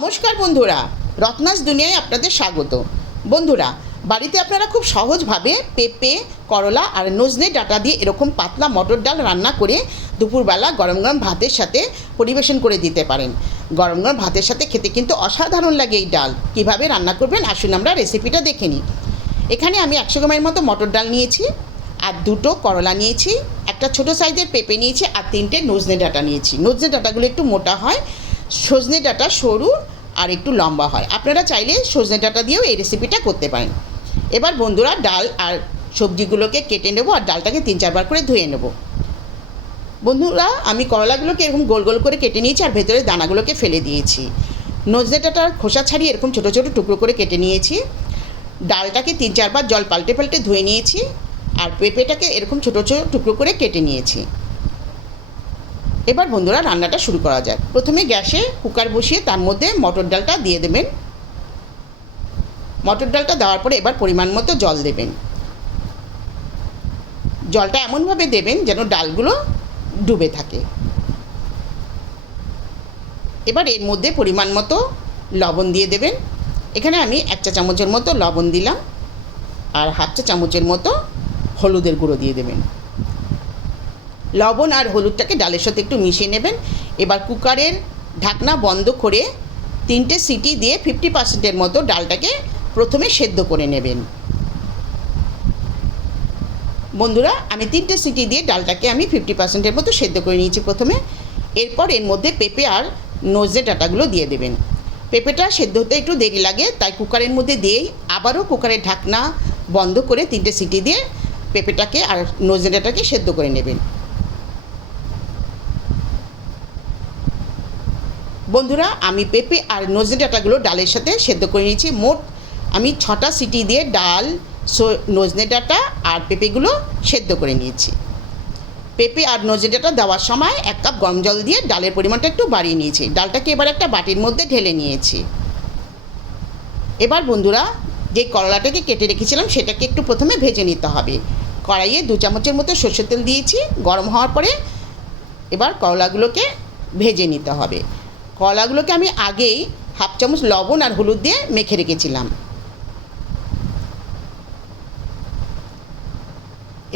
নমস্কার বন্ধুরা, রত্নাস দুনিয়ায় আপনাদের স্বাগত। বন্ধুরা, বাড়িতে আপনারা খুব সহজভাবে পেঁপে, করলা আর নজনে ডাঁটা দিয়ে এরকম পাতলা মটর ডাল রান্না করে দুপুরবেলা গরম গরম ভাতের সাথে পরিবেশন করে দিতে পারেন। গরম গরম ভাতের সাথে খেতে কিন্তু অসাধারণ লাগে এই ডাল। কিভাবে রান্না করবেন আসুন আমরা রেসিপিটা দেখে নিই। এখানে আমি 100 গ্রামের মতো মটর ডাল নিয়েছি, আর 2টো করলা নিয়েছি, একটা ছোটো সাইজের পেঁপে নিয়েছি, আর 3টে নজনে ডাঁটা নিয়েছি। নজনে ডাঁটাগুলো একটু মোটা হয়, সজনে ডাঁটা সরু আর একটু লম্বা হয়। আপনারা চাইলে সজনে ডাঁটা দিয়েও এই রেসিপিটা করতে পারেন। এবার বন্ধুরা, ডাল আর সবজিগুলোকে কেটে নেব আর ডালটাকে 3-4 বার করে ধুয়ে নেব। বন্ধুরা, আমি করলাগুলোকে এরকম গোল গোল করে কেটে নিয়েছি আর ভেতরে দানাগুলোকে ফেলে দিয়েছি। নজনে ডাঁটার খোসা ছাড়িয়ে এরকম ছোটো ছোটো টুকরো করে কেটে নিয়েছি। ডালটাকে 3-4 বার জল পাল্টে পাল্টে ধুয়ে নিয়েছি, আর পেঁপেটাকে এরকম ছোটো ছোটো টুকরো করে কেটে নিয়েছি। এবার বন্ধুরা, রান্নাটা শুরু করা যাক। প্রথমে গ্যাসে কুকার বসিয়ে তার মধ্যে মটর ডালটা দিয়ে দেবেন। মটর ডালটা দেওয়ার পরে এবার পরিমাণ মতো জল দেবেন। জলটা এমনভাবে দেবেন যেন ডালগুলো ডুবে থাকে। এবার এর মধ্যে পরিমাণ মতো লবণ দিয়ে দেবেন। এখানে আমি 1 চা চামচের মতো লবণ দিলাম, আর 1/2 চা চামচের মতো হলুদের গুঁড়ো দিয়ে দেবেন। লবণ আর হলুদটাকে ডালের সাথে একটু মিশিয়ে নেবেন। এবার কুকারের ঢাকনা বন্ধ করে 3টে সিটি দিয়ে 50%-এর মতো ডালটাকে প্রথমে সেদ্ধ করে নেবেন। বন্ধুরা, আমি 3টে সিটি দিয়ে ডালটাকে আমি 50%-এর মতো সেদ্ধ করে নিয়েছি প্রথমে। এরপর এর মধ্যে পেঁপে আর নজনে ডাঁটাগুলো দিয়ে দেবেন। পেঁপেটা সেদ্ধ হতে একটু দেরি লাগে, তাই কুকারের মধ্যে দিয়েই আবারও কুকারের ঢাকনা বন্ধ করে 3টে সিটি দিয়ে পেঁপেটাকে আর নজনে ডাঁটাকে সেদ্ধ করে নেবেন। বন্ধুরা, আমি পেঁপে আর নজনে ডাঁটাগুলো ডালের সাথে সেদ্ধ করে নিয়েছি। মোট আমি 6টা সিটি দিয়ে ডাল, নজনে ডাঁটা আর পেঁপেগুলো সেদ্ধ করে নিয়েছি। পেঁপে আর নজনে ডাঁটা দেওয়ার সময় 1 কাপ গরম জল দিয়ে ডালের পরিমাণটা একটু বাড়িয়ে নিয়েছি। ডালটাকে এবার একটা বাটির মধ্যে ঢেলে নিয়েছি। এবার বন্ধুরা, যে করলাটাকে কেটে রেখেছিলাম সেটাকে একটু প্রথমে ভেজে নিতে হবে। কড়াইয়ে 2 চামচের মতো সরষের তেল দিয়েছি। গরম হওয়ার পরে এবার করলাগুলোকে ভেজে নিতে হবে। করলাগুলোকে আমি আগেই 1/2 চামচ লবণ আর হলুদ দিয়ে মেখে রেখেছিলাম।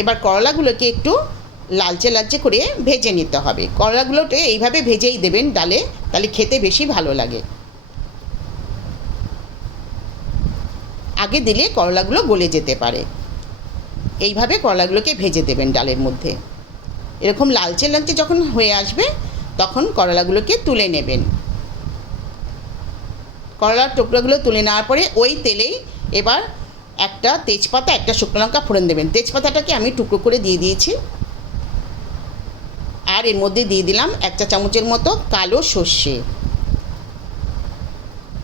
এবার করলাগুলোকে একটু লালচে লালচে করে ভেজে নিতে হবে। করলাগুলোকে এইভাবে ভেজেই দেবেন ডালে, তাহলে খেতে বেশি ভালো লাগে। আগে দিলে করলাগুলো গলে যেতে পারে। এইভাবে করলাগুলোকে ভেজে দেবেন ডালের মধ্যে। এরকম লালচে লালচে যখন হয়ে আসবে তখন করলাগুলোকে তুলে নেবেন। করলার টুকরোগুলো তুলে নেওয়ার পরে ওই তেলেই এবার একটা তেজপাতা, একটা শুকনো লঙ্কা ফোড়ন দেবেন। তেজপাতাটাকে আমি টুকরো করে দিয়ে দিয়েছি, আর এর মধ্যে দিয়ে দিলাম 1 চা চামচের মতো কালো সর্ষে,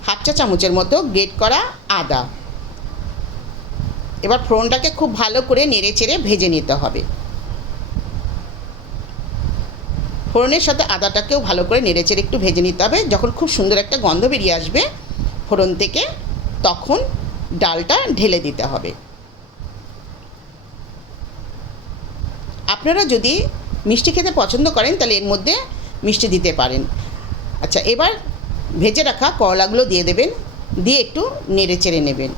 1/2 চা চামচের মতো গ্রেট করা আদা। এবার ফোড়নটাকে খুব ভালো করে নেড়ে চেড়ে ভেজে নিতে হবে। ফোড়নের সাথে আদাটাকেও ভালো করে নেড়ে চেড়ে একটু ভেজে নিতে হবে। যখন খুব সুন্দর একটা গন্ধ বেরিয়ে আসবে ফোড়ন থেকে, তখন ডালটা ঢেলে দিতে হবে। আপনারা যদি মিষ্টি খেতে পছন্দ করেন তাহলে এর মধ্যে মিষ্টি দিতে পারেন। আচ্ছা, এবার ভেজে রাখা করলাগুলো দিয়ে দেবেন, দিয়ে একটু নেড়ে চেড়ে নেবেন।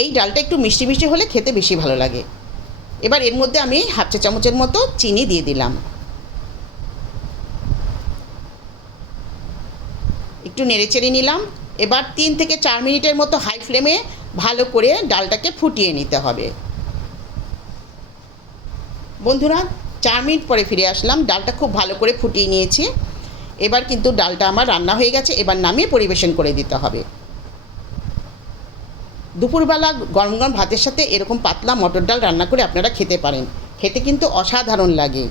এই ডালটা একটু মিষ্টি মিষ্টি হলে খেতে বেশি ভালো লাগে। এবার এর মধ্যে আমি 1/2 চা চামচের মতো চিনি দিয়ে দিলাম। একটু নেড়ে চেড়ে নিলাম। এবার 3 থেকে 4 মিনিটের মতো হাই ফ্লেমে ভালো করে ডালটাকে ফুটিয়ে নিতে হবে। বন্ধুরা, 4 মিনিট পরে ফিরে আসলাম। ডালটা খুব ভালো করে ফুটিয়ে নিয়েছি। এবার কিন্তু ডালটা আমার রান্না হয়ে গেছে। এবার নামিয়ে পরিবেশন করে দিতে হবে। দুপুরবেলা গরম গরম ভাতের সাথে এরকম পাতলা মটর ডাল রান্না করে আপনারা খেতে পারেন। খেতে কিন্তু অসাধারণ লাগে।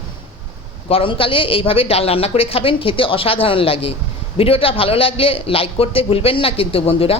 গরমকালে এইভাবে ডাল রান্না করে খাবেন, খেতে অসাধারণ লাগে। ভিডিওটা ভালো লাগলে লাইক করতে ভুলবেন না কিন্তু বন্ধুরা।